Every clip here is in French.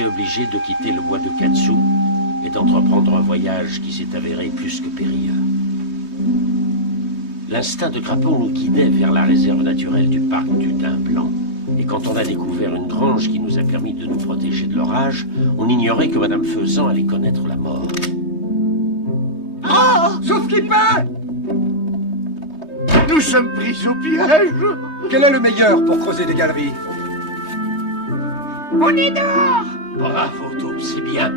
été obligés de quitter le bois de Katsu et d'entreprendre un voyage qui s'est avéré plus que périlleux. L'instinct de crapaud nous guidait vers la réserve naturelle du parc du Daim Blanc. Et quand on a découvert une grange qui nous a permis de nous protéger de l'orage, on ignorait que Madame Faisan allait connaître la mort. Ah, sauf qui peut! Nous sommes pris au piège. Quel est le meilleur pour creuser des galeries? On est dehors. Bravo, Taube, c'est bien.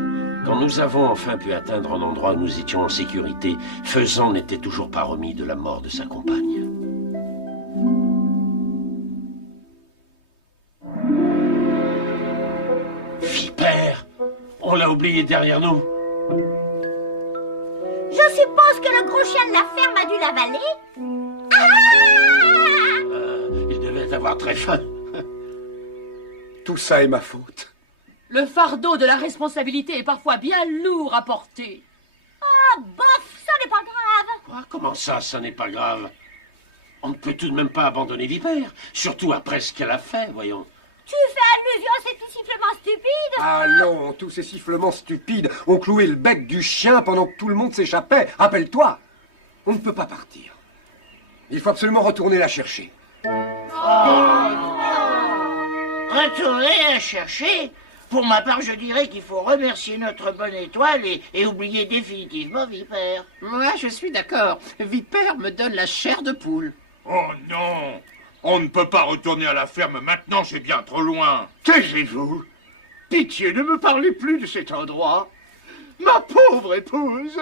Quand nous avons enfin pu atteindre un endroit où nous étions en sécurité, Faisan n'était toujours pas remis de la mort de sa compagne. Vipère! On l'a oublié derrière nous. Je suppose que le gros chien de la ferme a dû l'avaler. Il devait avoir très faim. Tout ça est ma faute. Le fardeau de la responsabilité est parfois bien lourd à porter. Ah, bof, ça n'est pas grave. Quoi? Comment ça n'est pas grave? On ne peut tout de même pas abandonner Vipère, surtout après ce qu'elle a fait, voyons. Tu fais allusion à ces petits sifflements stupides? Allons, tous ces sifflements stupides ont cloué le bec du chien pendant que tout le monde s'échappait. Rappelle-toi, on ne peut pas partir. Il faut absolument retourner la chercher. Retourner la chercher? Pour ma part, je dirais qu'il faut remercier notre bonne étoile et oublier définitivement Vipère. Moi, je suis d'accord. Vipère me donne la chair de poule. Oh non! On ne peut pas retourner à la ferme maintenant, c'est bien trop loin. Taisez-vous. Pitié, ne me parlez plus de cet endroit. Ma pauvre épouse.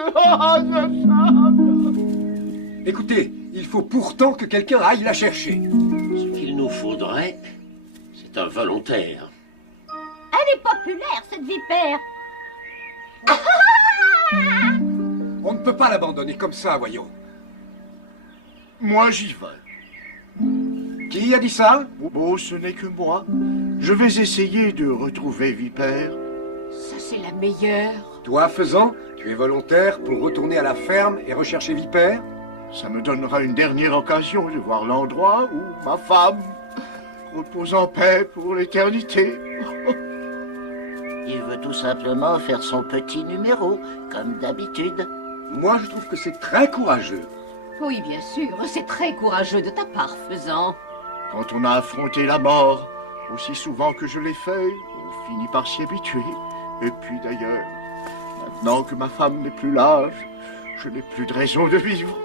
Écoutez, il faut pourtant que quelqu'un aille la chercher. Ce qu'il nous faudrait, c'est un volontaire. Elle est populaire, cette vipère. On ne peut pas l'abandonner comme ça, voyons. Moi, j'y vais. Qui a dit ça? Oh, ce n'est que moi. Je vais essayer de retrouver Vipère. Ça, c'est la meilleure. Toi, Faisan, tu es volontaire pour retourner à la ferme et rechercher Vipère? Ça me donnera une dernière occasion de voir l'endroit où ma femme repose en paix pour l'éternité. Il veut tout simplement faire son petit numéro, comme d'habitude. Moi, je trouve que c'est très courageux. Oui, bien sûr, c'est très courageux de ta part, Faisan. Quand on a affronté la mort, aussi souvent que je l'ai fait, on finit par s'y habituer. Et puis d'ailleurs, maintenant que ma femme n'est plus là, je n'ai plus de raison de vivre.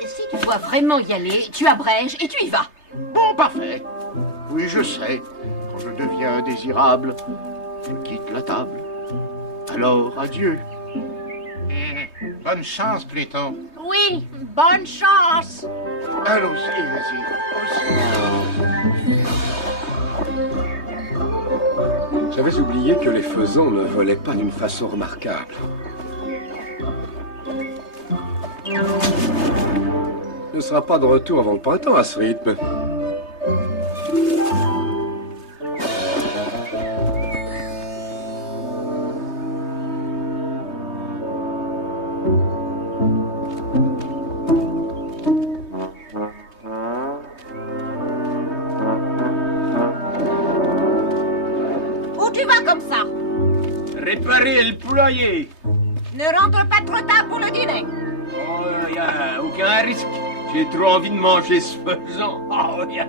Si tu dois vraiment y aller, tu abrèges et tu y vas. Bon, parfait. Oui, je sais. Quand je deviens indésirable, je quitte la table. Alors, adieu. Bonne chance, Pluton. Oui, bonne chance. Allons-y, vas-y. J'avais oublié que les faisans ne volaient pas d'une façon remarquable. Ne sera pas de retour avant le printemps à ce rythme. Où tu vas comme ça? Réparer le poulailler. Ne rentre pas trop tard pour le dîner. Oh, y a aucun risque. J'ai trop envie de manger ce faisan. Oh, y a...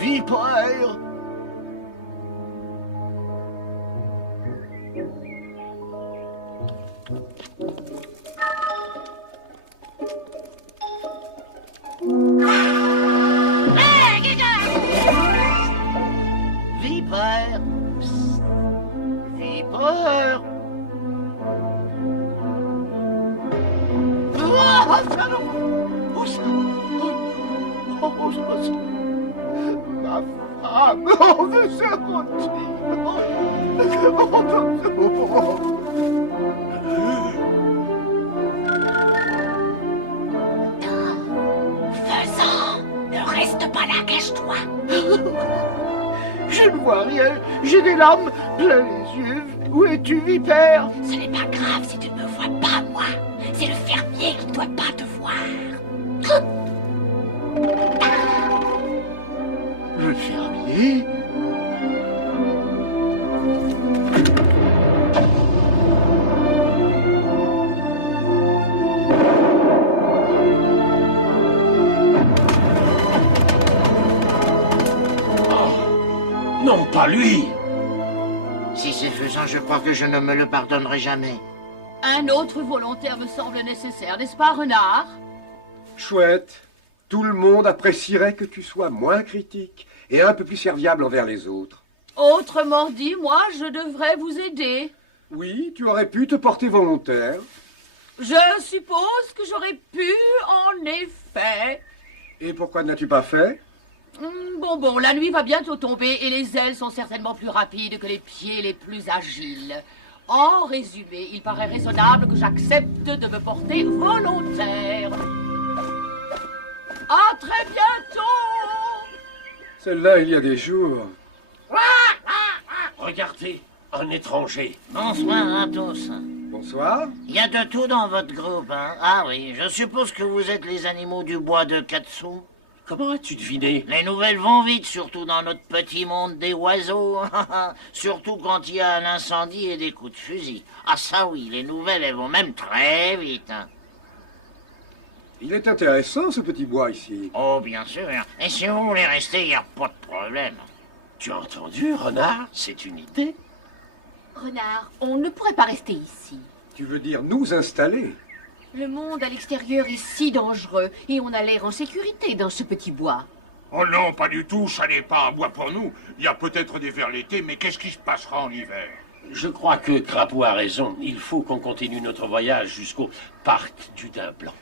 Vipère! Vipère! Psst. Vipère! Ah, ça non! Oh, ça! Oh, ça! Ma femme! On veut se Faisan, ne reste pas là, cache-toi. Je ne vois rien. J'ai des larmes plein les yeux. Où es-tu, Vipère? Ce n'est pas grave si tu ne me vois pas, moi. C'est le fermier qui ne doit pas te voir. Le fermier? Non, pas lui! Si c'est faisant, je crois que je ne me le pardonnerai jamais. Un autre volontaire me semble nécessaire, n'est-ce pas, Renard? Chouette. Tout le monde apprécierait que tu sois moins critique et un peu plus serviable envers les autres. Autrement dit, moi, je devrais vous aider. Oui, tu aurais pu te porter volontaire. Je suppose que j'aurais pu, en effet. Et pourquoi n'as-tu pas fait? Bon, la nuit va bientôt tomber et les ailes sont certainement plus rapides que les pieds les plus agiles. En résumé, il paraît raisonnable que j'accepte de me porter volontaire. À très bientôt! Celle-là, il y a des jours. Regardez, un étranger. Bonsoir à tous. Bonsoir. Il y a de tout dans votre groupe, hein? Ah oui, je suppose que vous êtes les animaux du bois de Katsu. Comment as-tu deviné? Les nouvelles vont vite, surtout dans notre petit monde des oiseaux. Surtout quand il y a un incendie et des coups de fusil. Ah ça oui, les nouvelles, elles vont même très vite. Hein. Il est intéressant, ce petit bois ici. Oh, bien sûr. Et si vous voulez rester, il n'y a pas de problème. Tu as entendu, Renard? C'est une idée. Renard, on ne pourrait pas rester ici. Tu veux dire nous installer? Le monde à l'extérieur est si dangereux et on a l'air en sécurité dans ce petit bois. Oh non, pas du tout, ça n'est pas un bois pour nous. Il y a peut-être des vers l'été, mais qu'est-ce qui se passera en hiver? Je crois que Crapaud a raison. Il faut qu'on continue notre voyage jusqu'au parc du Daim Blanc.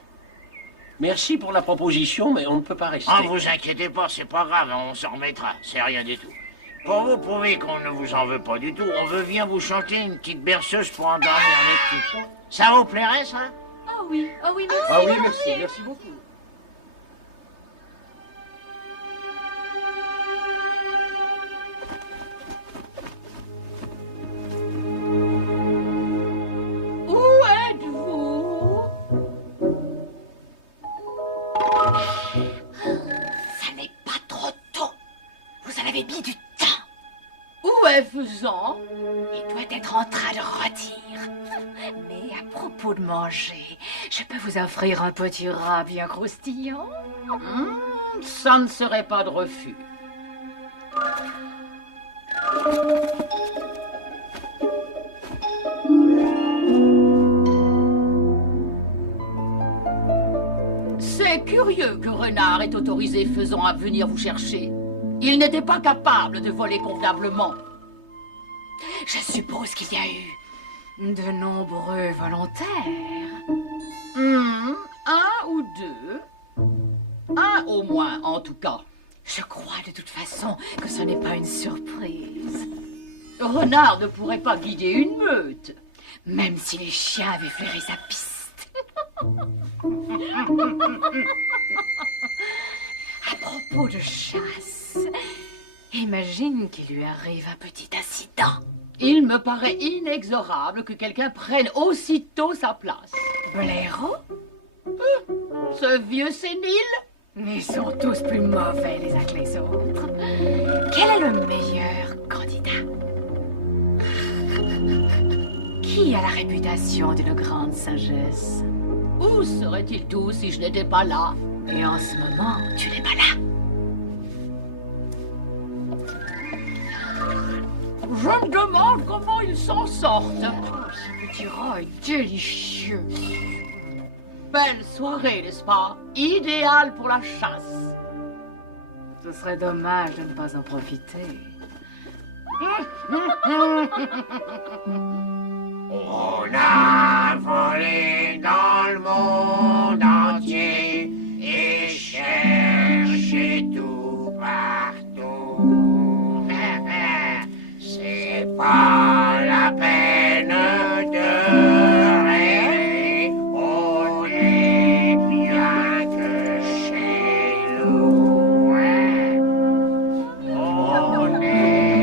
Merci pour la proposition, mais on ne peut pas rester. Ah, vous inquiétez pas, c'est pas grave, on s'en remettra, c'est rien du tout. Pour vous prouver qu'on ne vous en veut pas du tout, on veut bien vous chanter une petite berceuse pour endormir les petits. Ça vous plairait, ça? Ah oui, merci. Ah oui, merci beaucoup. Où êtes-vous? Ça n'est pas trop tôt. Vous en avez mis du temps. Où est Faisan? Il doit être en train de rôtir. Mais à propos de manger, je peux vous offrir un petit rat bien croustillant. Ça ne serait pas de refus. C'est curieux que Renard ait autorisé Faisan à venir vous chercher. Il n'était pas capable de voler convenablement. Je suppose qu'il y a eu de nombreux volontaires. Un ou deux. Un au moins, en tout cas. Je crois de toute façon que ce n'est pas une surprise. Renard ne pourrait pas guider une meute. Même si les chiens avaient flairé sa piste. À propos de chasse, imagine qu'il lui arrive un petit incident. Il me paraît inexorable que quelqu'un prenne aussitôt sa place. Blaireau? Ce vieux sénile? Ils sont tous plus mauvais les uns que les autres. Quel est le meilleur candidat? Qui a la réputation d'une grande sagesse? Où seraient-ils tous si je n'étais pas là? Et en ce moment, tu n'es pas là. Je me demande comment ils s'en sortent. Oh, ce petit rat est délicieux. Belle soirée, n'est-ce pas? Idéale pour la chasse. Ce serait dommage de ne pas en profiter. On a volé dans le monde entier et cherché tout partout. C'est pas la peine de rêver, on est bien que chez nous. On est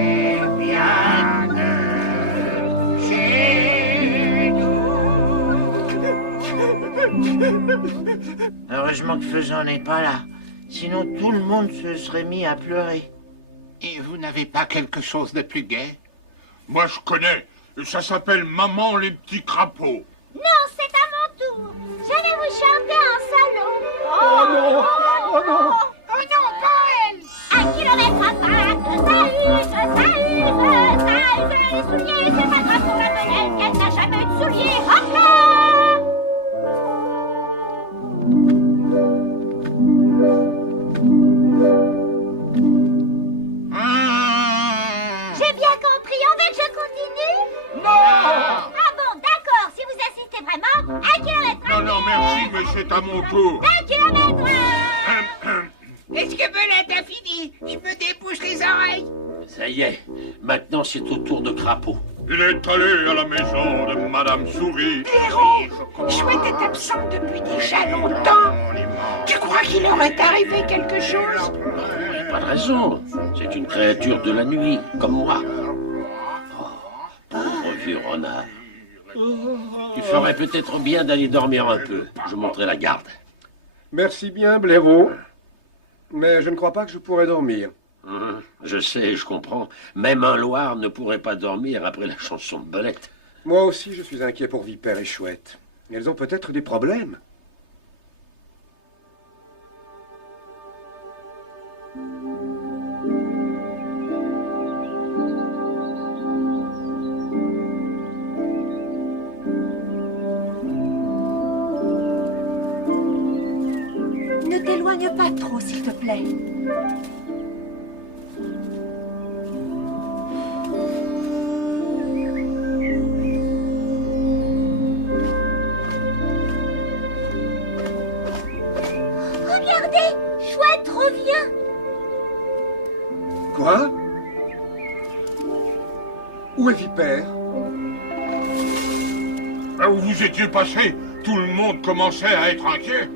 Heureusement que Faisan n'est pas là. Sinon, tout le monde se serait mis à pleurer. Et vous n'avez pas quelque chose de plus gai? Moi, je connais. Ça s'appelle Maman les petits crapauds. Non, c'est à mon tour. Je vais vous chanter un salon. Oh non! Oh non! Oh non, pas elle. 1 kilomètre à pattes, ça use les souliers. C'est pas grave pour la belette, elle n'a jamais de souliers. Hop là! J'ai bien compris, en fait, je continue? Non! Ah bon, d'accord, si vous insistez vraiment, 1 kilomètre. Non, non, merci, mais c'est à mon tour. 1 kilomètre. Est-ce que Belette a fini? Je me débouche les oreilles. Ça y est, maintenant c'est au tour de Crapaud. Il est allé à la maison de Madame Souris. Héros, Chouette est absent depuis déjà longtemps. Tu crois qu'il aurait arrivé quelque chose? Pas de raison. C'est une créature de la nuit, comme moi. Oh, pauvre vieux renard. Tu ferais peut-être bien d'aller dormir un peu. Je monterai la garde. Merci bien, blaireau. Mais je ne crois pas que je pourrais dormir. Je sais, je comprends. Même un Loir ne pourrait pas dormir après la chanson de Belette. Moi aussi, je suis inquiet pour Vipère et Chouette. Elles ont peut-être des problèmes. Ne t'éloigne pas trop, s'il te plaît. Regardez, Chouette revient. Quoi? Où est Vipère? Où vous étiez passé, tout le monde commençait à être inquiet.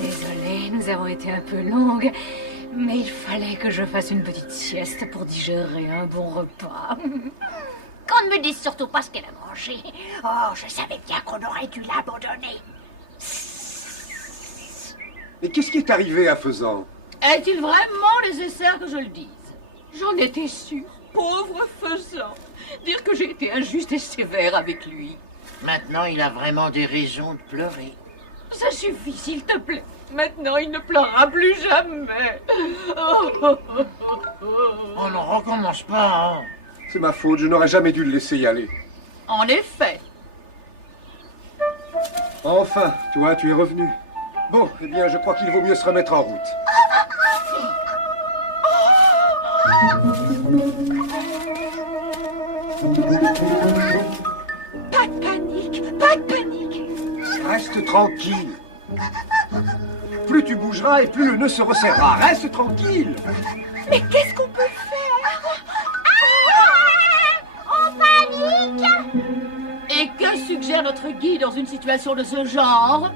Désolée, nous avons été un peu longues, mais il fallait que je fasse une petite sieste pour digérer un bon repas. Qu'on ne me dise surtout pas ce qu'elle a mangé. Oh, je savais bien qu'on aurait dû l'abandonner. Mais qu'est-ce qui est arrivé à Faisan? Est-il vraiment nécessaire que je le dise? J'en étais sûre. Pauvre Faisan. Dire que j'ai été injuste et sévère avec lui. Maintenant, il a vraiment des raisons de pleurer. Ça suffit, s'il te plaît. Maintenant, il ne pleurera plus jamais. On ne recommence pas, hein. C'est ma faute, je n'aurais jamais dû le laisser y aller. En effet. Enfin, toi, tu es revenu. Bon, eh bien, je crois qu'il vaut mieux se remettre en route. Pas de panique, pas de panique. Reste tranquille. Plus tu bougeras et plus le nœud se resserrera. Reste tranquille. Mais qu'est-ce qu'on peut faire? On panique. Et que suggère notre guide dans une situation de ce genre?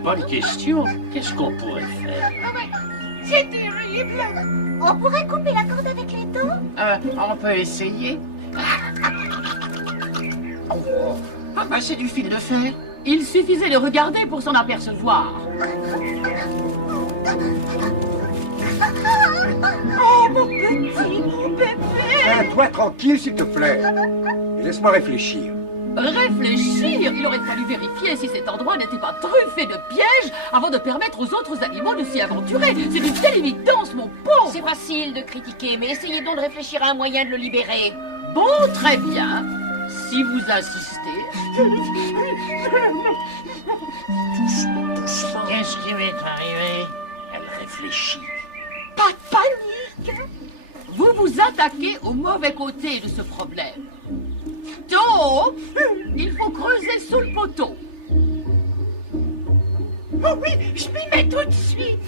Bonne question. Qu'est-ce qu'on pourrait faire? C'est terrible. On pourrait couper la corde avec les dents. On peut essayer. Ah bah c'est du fil de fer. Il suffisait de regarder pour s'en apercevoir. Oh, mon petit, mon bébé. Tiens-toi tranquille, s'il te plaît. Et laisse-moi réfléchir. Réfléchir, il aurait fallu vérifier si cet endroit n'était pas truffé de pièges avant de permettre aux autres animaux de s'y aventurer. C'est une telle évidence, mon pauvre. C'est facile de critiquer, mais essayez donc de réfléchir à un moyen de le libérer. Bon, très bien. Si vous insistez. Qu'est-ce qui m'est arrivé? Elle réfléchit. Pas de panique. Vous vous attaquez au mauvais côté de ce problème. Donc, il faut creuser sous le poteau. Oh oui, je m'y mets tout de suite.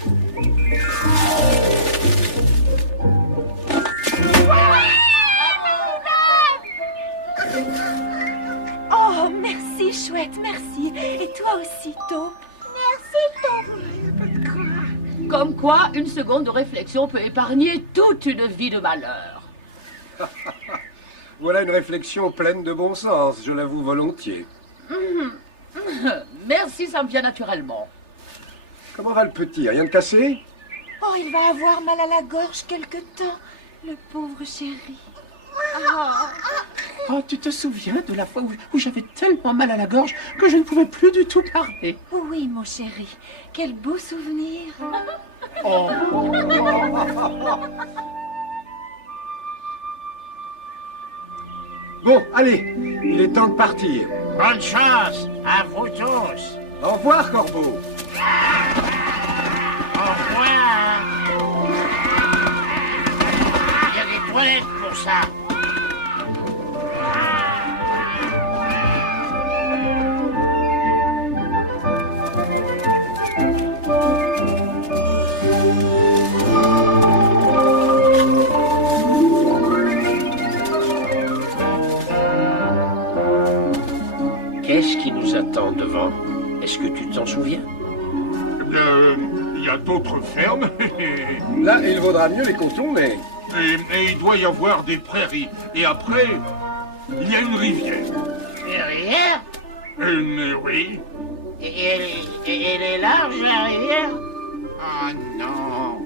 Oh, merci, Chouette, merci. Et toi aussi, Taupe. Merci, Taupe. Comme quoi, une seconde de réflexion peut épargner toute une vie de malheur. Voilà une réflexion pleine de bon sens, je l'avoue volontiers. Merci, ça me vient naturellement. Comment va le petit? Rien de cassé? Oh, il va avoir mal à la gorge quelque temps, le pauvre chéri. Oh, tu te souviens de la fois où j'avais tellement mal à la gorge que je ne pouvais plus du tout parler? Oui, mon chéri, quel beau souvenir. Oh. Bon, allez, il est temps de partir. Bonne chance à vous tous. Au revoir, Corbeau. Au revoir. Il y a des toilettes pour ça. Qu'est-ce qui nous attend devant? Est-ce que tu t'en souviens? Il y a d'autres fermes. Là, il vaudra mieux les contourner. Et il doit y avoir des prairies. Et après, il y a une rivière. Une rivière? Oui. Et elle est large, la rivière? Ah non.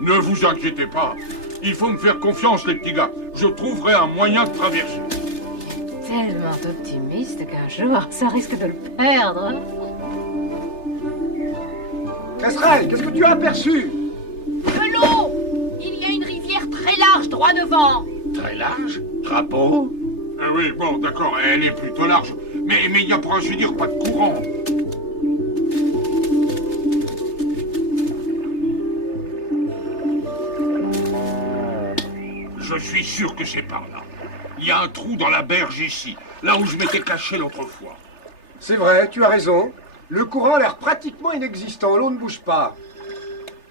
Ne vous inquiétez pas. Il faut me faire confiance, les petits gars. Je trouverai un moyen de traverser. Tellement optimiste qu'un jour, ça risque de le perdre. Kestrel, qu'est-ce que tu as aperçu? De l'eau! Il y a une rivière très large, droit devant. Très large? Drapeau? Oui, bon, d'accord, elle est plutôt large. Mais il n'y a pour ainsi dire pas de courant. Je suis sûr que c'est par là. Il y a un trou dans la berge ici, là où je m'étais caché l'autre fois. C'est vrai, tu as raison. Le courant a l'air pratiquement inexistant, l'eau ne bouge pas.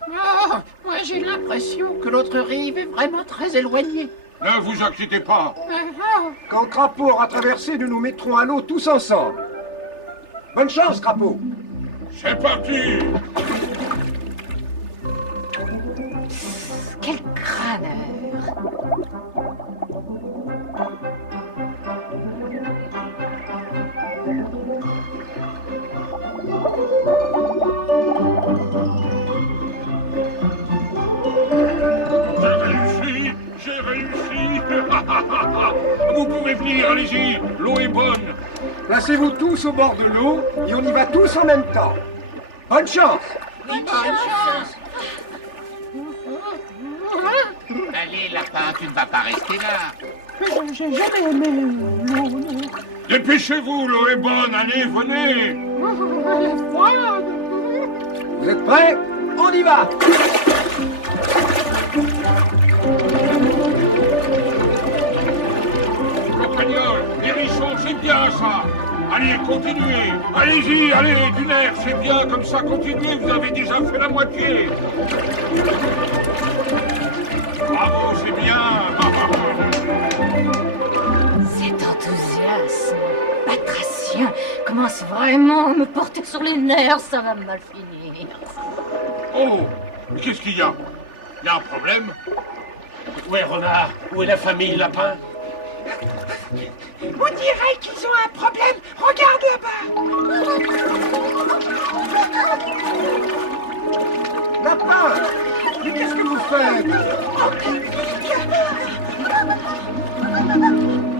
Ah, moi j'ai l'impression que l'autre rive est vraiment très éloignée. Ne vous inquiétez pas. Quand Crapaud aura traversé, nous nous mettrons à l'eau tous ensemble. Bonne chance, Crapaud. C'est parti. Quel crâneur! J'ai réussi. Vous pouvez venir, allez-y. L'eau est bonne. Placez-vous tous au bord de l'eau et on y va tous en même temps. Bonne chance. Bonne chance. Allez, lapin, tu ne vas pas rester là. J'ai jamais aimé l'eau. Dépêchez-vous, l'eau est bonne. Allez, venez. Elle est froide. Vous êtes prêts? On y va. Compagnol, les richons, c'est bien ça. Allez, continuez. Allez-y, allez, du nerf, c'est bien comme ça. Continuez, vous avez déjà fait la moitié. Bravo, c'est bien. Cet enthousiasme batracien commence vraiment à me porter sur les nerfs, ça va mal finir. Oh, mais qu'est-ce qu'il y a? Il y a un problème? Où est Renard? Où est la famille Lapin? On dirait qu'ils ont un problème. Regarde là-bas. Lapin! Mais qu'est-ce que vous faites?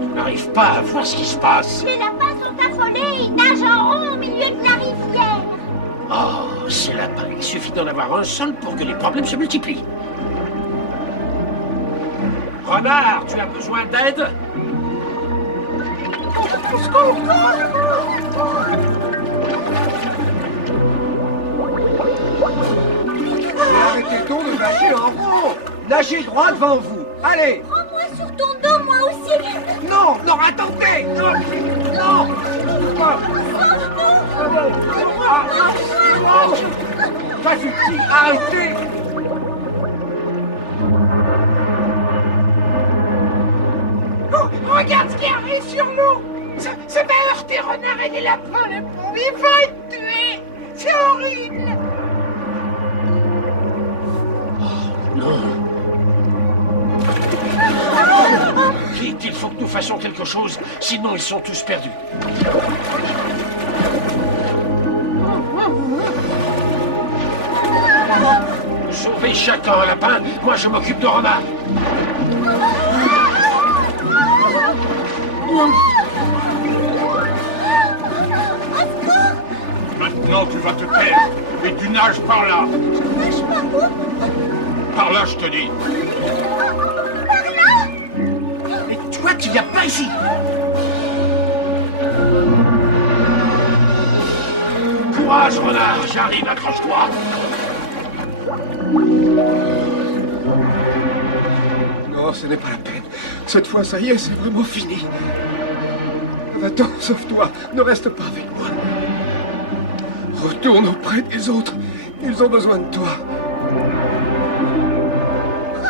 Je n'arrive pas à voir ce qui se passe. Les lapins sont affolés, ils nagent en rond au milieu de la rivière. Oh, ces lapins, il suffit d'en avoir un seul pour que les problèmes se multiplient. Renard, tu as besoin d'aide? Mais arrêtez donc de nager en rond. Nagez droit devant vous. Allez. Prends-moi sur ton dos, moi aussi. Non, non, attendez. Non, non. Pas utile, arrêtez. Oh, regarde ce qui arrive sur nous. Ça va heurter Renard et les lapins, le pauvre. Il va être tué. C'est horrible. Vite, il faut que nous fassions quelque chose, sinon ils sont tous perdus. Sauvez chacun un lapin, moi je m'occupe de renard. Maintenant, tu vas te taire. Et tu nages par là. Nage par où? Par là, je te dis. Par là? Mais toi, tu viens pas ici. Courage, renard, j'arrive, accroche-toi. Non, ce n'est pas la peine. Cette fois, ça y est, c'est vraiment fini. Va-t'en, sauve-toi. Ne reste pas avec moi. Retourne auprès des autres. Ils ont besoin de toi.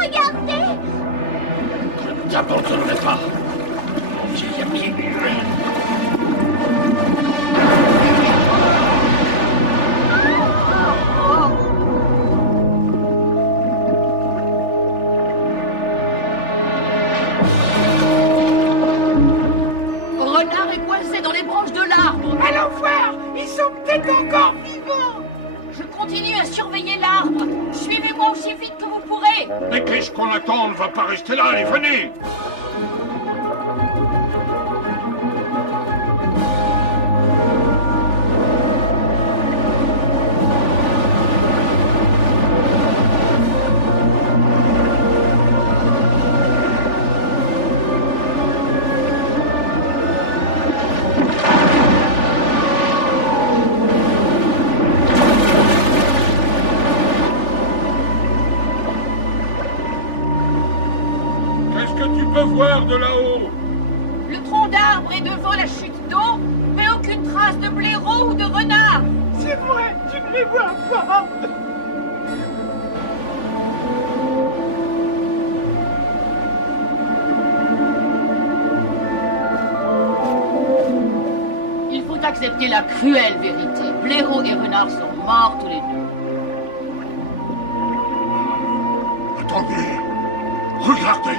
Regardez! Je ne t'abandonnerai pas. Mon vieil ami. Renard est coincé dans les branches de l'arbre. Allons voir! Ils sont peut-être encore vivants! Je continue à surveiller l'arbre. Suivez-moi aussi vite que vous pourrez. Mais qu'est-ce qu'on attend? On ne va pas rester là, allez, venez! Qu'est-ce que tu peux voir de là-haut? Le tronc d'arbre est devant la chute d'eau, mais aucune trace de blaireau ou de renard. C'est vrai, tu ne les vois pas! Il faut accepter la cruelle vérité. Blaireau et renard sont morts tous les deux. Attendez! Regardez!